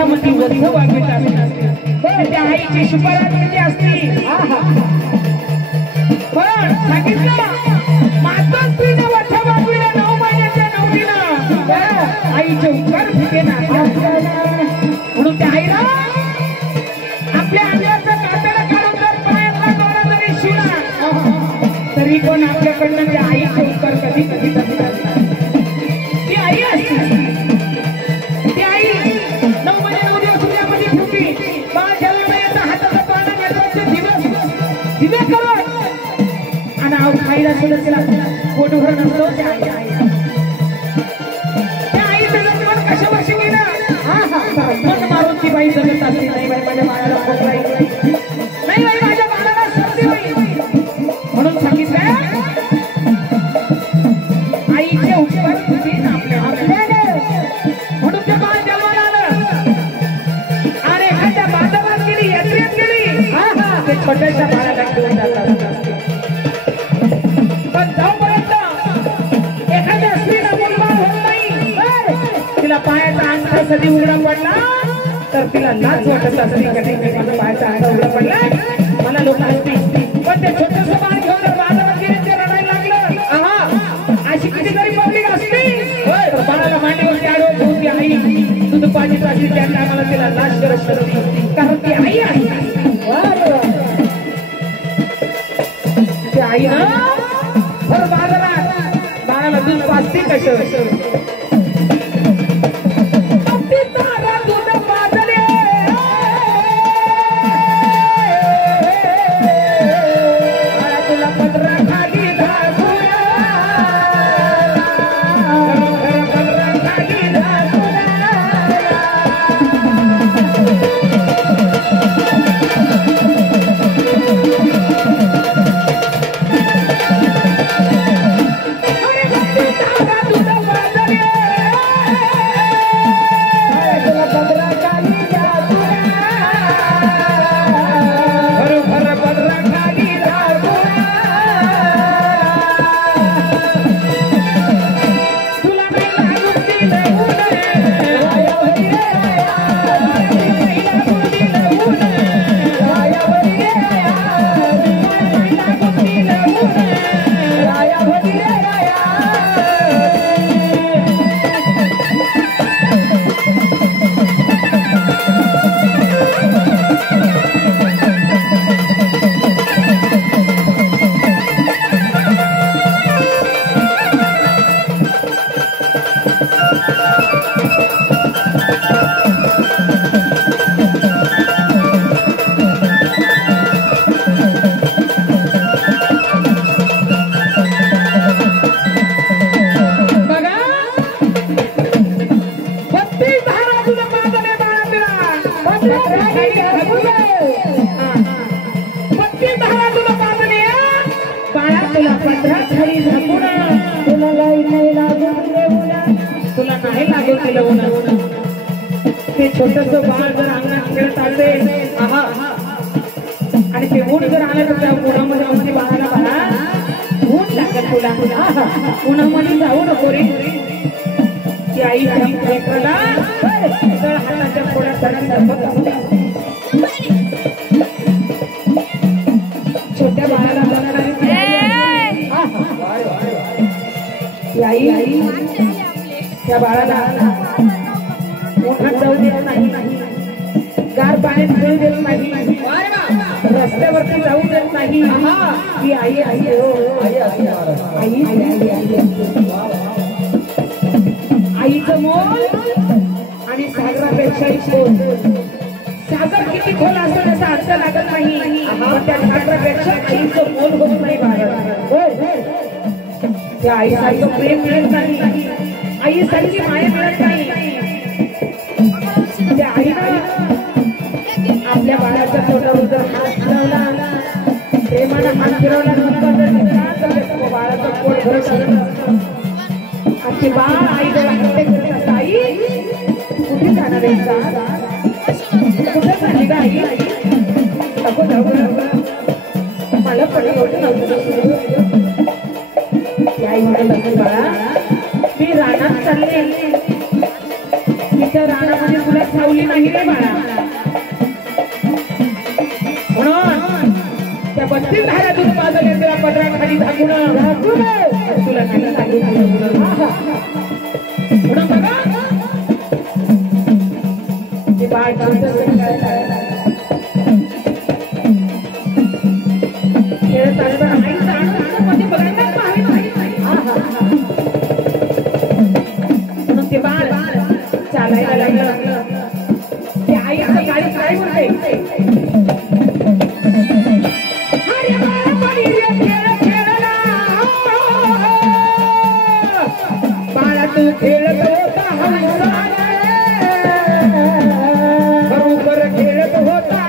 ओठामध्ये वध वागत असते त्या आईची शुभरात किती असते पण सांगितलं माताच तिने वध वागविल्या 9 महिन्याच्या 9 दिना आईचे उपकार फिके ना म्हणून त्या आईला आपल्या अंगाचं कातडं काढून जर पायातला दोरा जरी शिवला तरी पण आपल्याकडनं त्या आईचे उपकार कधी कधी करतात ती आई असते ती आई 9 महिने 9 दिवस सूर्यामध्ये ठेवली बाळ जन्माला येता हाताचा पाळणा नेत्राचे दिवे करत आणि आईला सुद्धा तिला पोट भरून असतो त्या आईचं जन्म कशा वर्षी गेलं मन मारून ती बाई जगत असते नाही बाई माझ्या बाळाला खोकला नाही बाई माझ्या बाळाला सर्दी होईल म्हणून सांगितलं आईचे उपकार किती ना आपल्या म्हणून ते बाळ जन्माला आलं आणि एखाद्या बांधवात गेली यात्रेत गेली ते छोट्याशा बाळाला घेऊन जातात पण जाऊपर्यंत एखाद्या स्त्रीला मुलगा होत नाही तिला पायाचा अंगठा कधी उघडा पडला तर तिला लाज वाटत असते कधी माझा पायाचा अंगठा उघडा पडला मला लोक असते पण ते छोटंसं बाळ घेऊन जर बाजारात गेले ते रडायला लागलं अशी किती तरी पब्लिक असते तर बाळाला मांडीवरती आडवं ठेवून ती आई दूध पाणी असते त्या टायमाला तिला लाज करत असते कारण ती आई असते ती आई ना भर बाजारात बाळाला दूध पाजते कसं ते छोटंसं बाळ जर अंगणात खेळत असेल आणि ते ऊन जर आलं तर त्या उन्हामध्ये म्हणजे बाळाला बाळा ऊन लागत तुला उन्हामध्ये जाऊ नको रे ती आई लेकराला तर हाताच्या थोड्या छोट्या बाळाला बघणारी ती आई त्या बाळाला मोठा जाऊ देत नाही गार पाण्यात खेळू देत नाही रस्त्यावरती जाऊ देत नाही ही आई आई आईचं मोल आणि सागरापेक्षाही खोल सागर किती खोल असतो याचा अर्थ लागत नाही पण त्या सागरापेक्षा आईचं मोल होत नाही बाहेर त्या आईसारखं प्रेम मिळत नाही आईसारखी माया मिळत नाही त्या आईला आपल्या बाळाच्या पोटावर जर हात फिरवला प्रेमानं हात फिरवला नंतर बाळाचं पोट भरत आमची बाळ आई जवळ हत्ते करत असता आई कुठे जाणार आहे कुठे झाली का आई नको जाऊ मला पण एवढं नव्हतं आई म्हणत असेल बाळा मी रानात चालले तिथं रानामध्ये तुला सावली नाही रे असतील धारा दूध पाजले तुला पदराखाली झाकून तुला नाही सांगितलं म्हणून बघा ते बाळ खेळत असताना आईचा आनंद मध्ये बघायला पाहावे म्हणून ते बाळ चालायला लागलं ते आईचं गाडी काय म्हणते बाळा तू खेळत होता बरोबर खेळत होता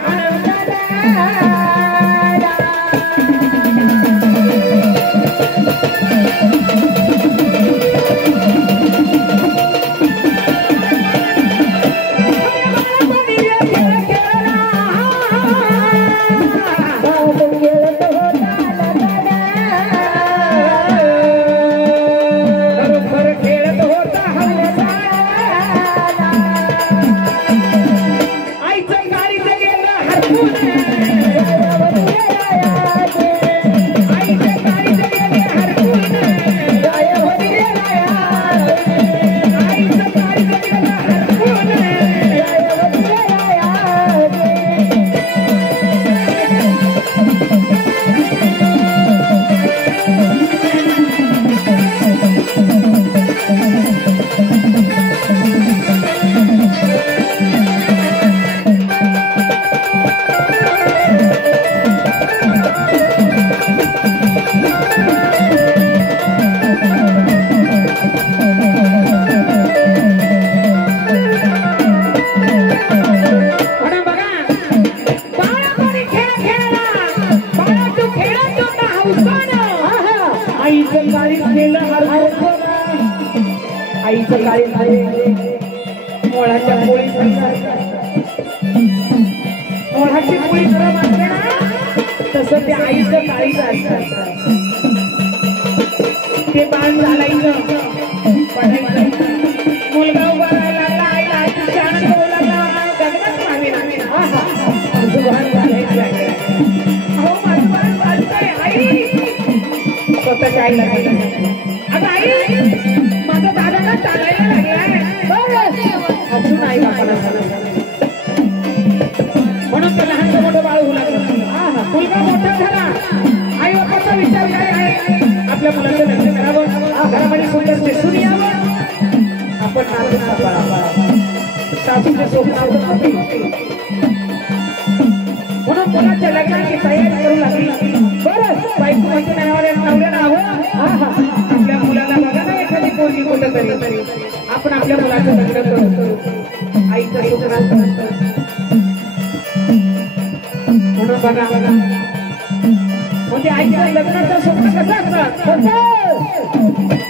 आईचं काळी मोळाच्या पोळी मोळाची पोळी गरम असते ना तसं ते आईचं काळीच असतं ते बाण घालायचं मुलगा उभा राहिला आईला आईची आनंद होऊ लागला गगनात मागे माझं बाण वाजतंय आई स्वतःच्या आईला अगं आई माझा दादा ना चालायला लागलाय अजून आई बापाला म्हणून तर लहानचं मोठं बाळ होऊ लागलं मुलगा मोठा झाला आई बापाचा विचार काय आहे आपल्या मुलाचं लग्न करावं घरामध्ये सुंदर दिसून यावं आपण सासूचे स्वप्न म्हणून मुलाच्या लग्नाची तयारी करू लागली बरं बायको म्हणजे नवऱ्यानं हवं आपल्या मुलाला बघा ना एखादी पोरगी कुठं तरी आपण आपल्या मुलाचं लग्न करू आईचं स्वप्न असतं म्हणून बघा म्हणजे आईच्या लग्नाचं स्वप्न कसं असतं